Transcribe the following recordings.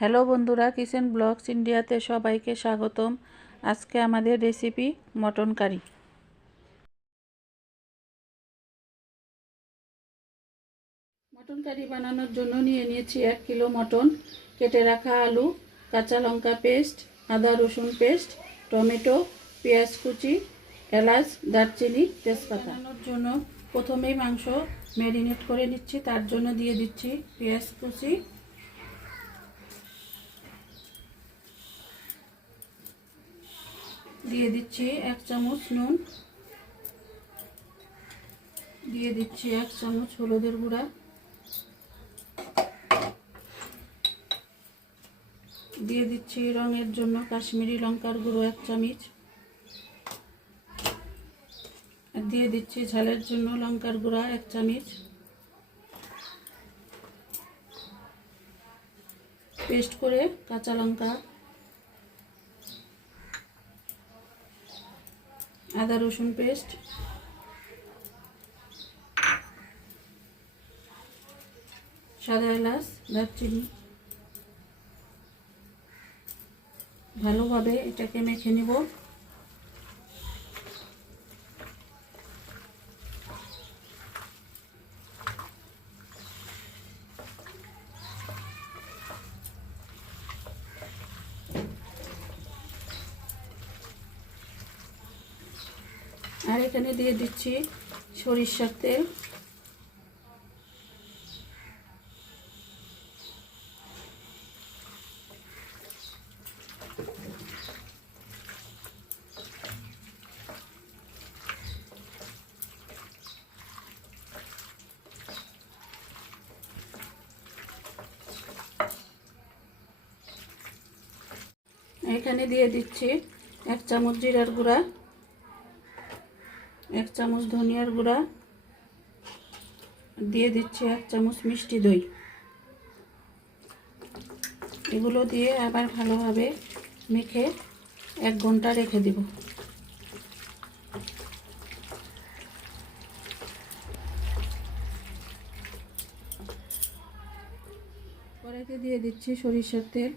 Hello বন্ধুরা, kitchen blogs ইন্ডিয়াতে সবাইকে স্বাগতম। আজকে আমাদের recipe mutton curry mutton curry বানানোর জন্য নিয়ে নিয়েছি এক কিলো মটন, কেটে রাখা আলু, কাঁচা লঙ্কা পেস্ট আদা রসুন পেস্ট টমেটো, পেঁয়াজ কুচি, এলাচ, দারচিনি, তেজপাতা। বানানোর জন্য প্রথমেই মাংস ম্যারিনেট করে নিচ্ছি, তার জন্য দিয়ে দিচ্ছি পেঁয়াজ কুচি। দিয়ে দিচ্ছি এক চামচ নুন। দিয়ে দিচ্ছি এক চামচ হলুদের গুঁড়া। দিয়ে দিচ্ছি রঙের জন্য কাশ্মীরি লঙ্কার গুঁড়ো এক চামচ আর দিয়ে দিচ্ছি ঝালের জন্য লঙ্কার গুঁড়া, এক চামচ। পেস্ট করে কাঁচা লঙ্কা। আদা রসুন পেস্ট। সাদা এলাচ, দারচিনি। ভালোভাবে এটাকে মেখে নেব। আর এখানে দিয়ে দিচ্ছি সরিষার তেল। এখানে দিয়ে দিচ্ছি এক চামচ জিরার গুঁড়া। এক চামচ ধনিয়ার গুঁড়া। দিয়ে দিচ্ছি এক চামচ মিষ্টি দই। এগুলো দিয়ে আবার ভালোভাবে মেখে এক ঘণ্টা রেখে দিব। কড়াইতে দিয়ে দিচ্ছি সরিষার তেল।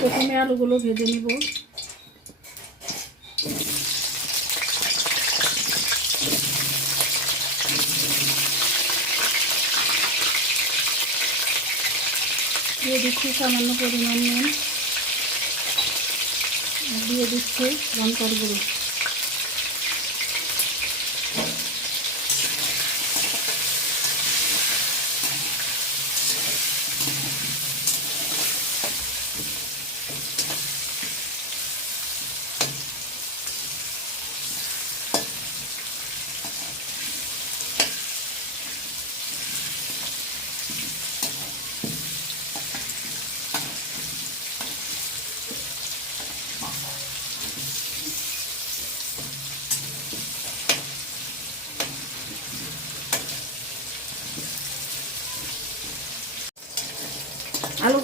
প্রথমে আলুগুলো ভেজে নিব। দিয়ে দিচ্ছি সামান্য পরিমাণ নুন। দিয়ে দিচ্ছি লঙ্কার গুঁড়ো।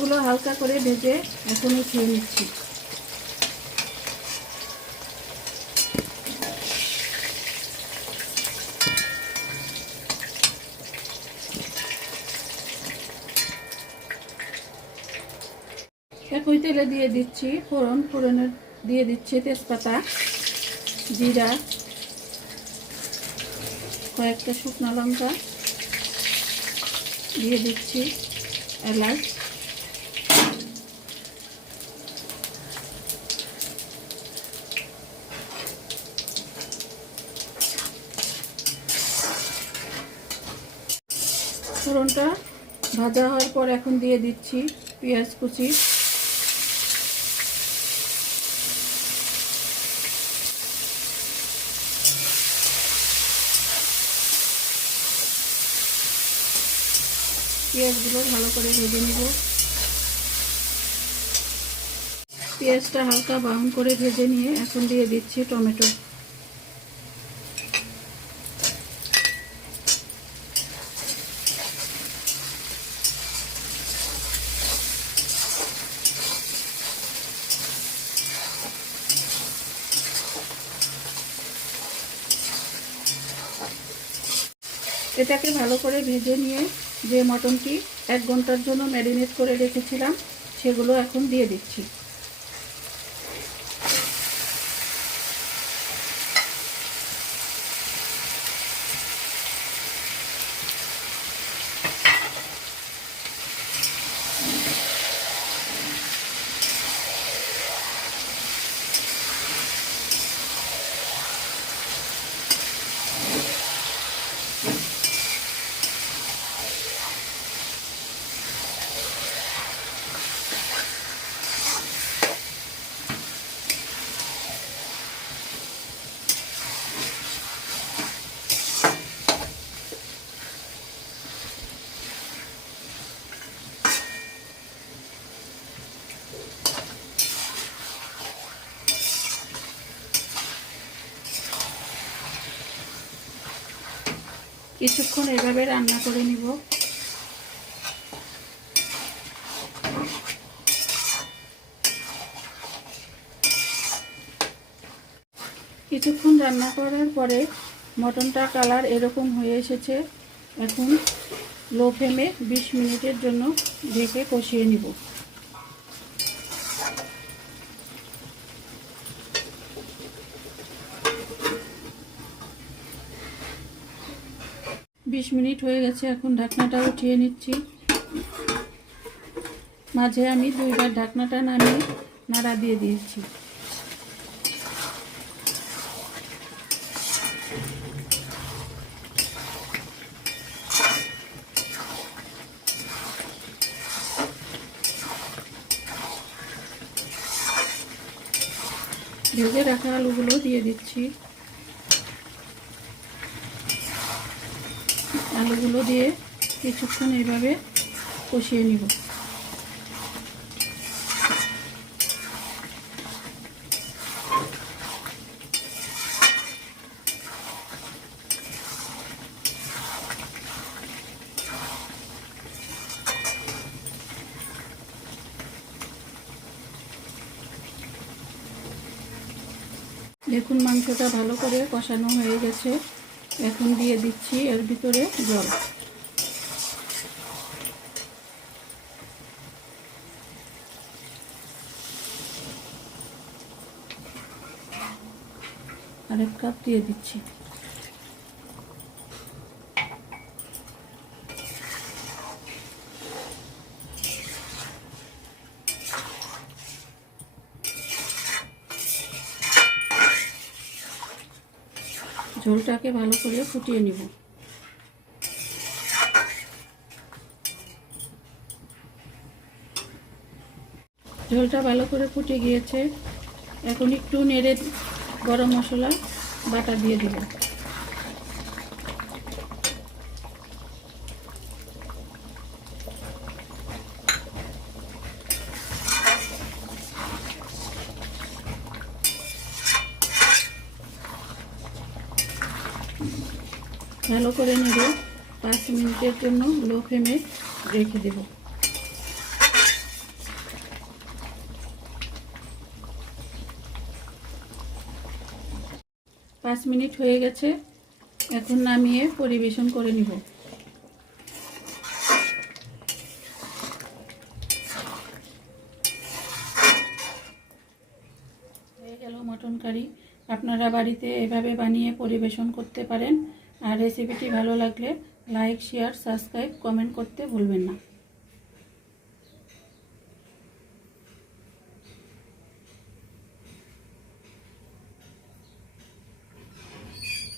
আলুগুলো হালকা করে ভেজে এখন খেয়ে নিচ্ছি। একই তেলে দিয়ে দিচ্ছি ফোড়ন ফোড়নের দিয়ে দিচ্ছি তেজপাতা, জিরা, কয়েকটা শুকনো লঙ্কা, দিয়ে দিচ্ছি এলাচ। ফোড়নটা ভাজা হওয়ার পর এখন দিয়ে দিচ্ছি পেঁয়াজ কুচি। পেঁয়াজগুলো ভালো করে ভেজে নেব। পেঁয়াজটা হালকা ব্রাউন করে ভেজে নিয়ে এখন দিয়ে দিচ্ছি টমেটো। এটাকে ভালো করে ভেজে নিয়ে যে মটনটি এক ঘণ্টার জন্য ম্যারিনেট করে রেখেছিলাম, সেগুলো এখন দিয়ে দিচ্ছি। কিছুক্ষণ এভাবে রান্না করে নিব। কিছুক্ষণ রান্না করার পরে মটনটা কালার এরকম হয়ে এসেছে। এখন লো ফ্লেমে বিশ মিনিটের জন্য ঢেকে কষিয়ে নিব। বিশ মিনিট হয়ে গেছে, এখন ঢাকনাটা উঠিয়ে নিচ্ছি। মাঝে আমি দুইবার ঢাকনাটা নামিয়ে নাড়া দিয়ে দিয়েছি। ভেজে রাখা আলুগুলো দিয়ে দিচ্ছি। আলুগুলো দিয়ে কিছুক্ষণ এইভাবে কষিয়ে নিব। দেখুন মাংসটা ভালো করে কষানো হয়ে গেছে। এখন দিয়ে দিচ্ছি এর ভিতরে জল। আরেক কাপ দিয়ে দিচ্ছি। ঝোলটাকে ভালো করে ফুটিয়ে নিব। ঝোলটা ভালো করে ফুটে গিয়েছে। এখন একটু নেড়ে গরম মশলা, বাটা দিয়ে দিব। ভালো করে নেড়ে পাঁচ মিনিটের জন্য লো ফ্লেমে রেখে দেব। পাঁচ মিনিট হয়ে গেছে, এখন নামিয়ে পরিবেশন করে নিব। হয়ে গেল মটন কারি। আপনারা বাড়িতে এভাবে বানিয়ে পরিবেশন করতে পারেন। আর রেসিপিটি ভালো লাগলে লাইক শেয়ার সাবস্ক্রাইব কমেন্ট করতে ভুলবেন না।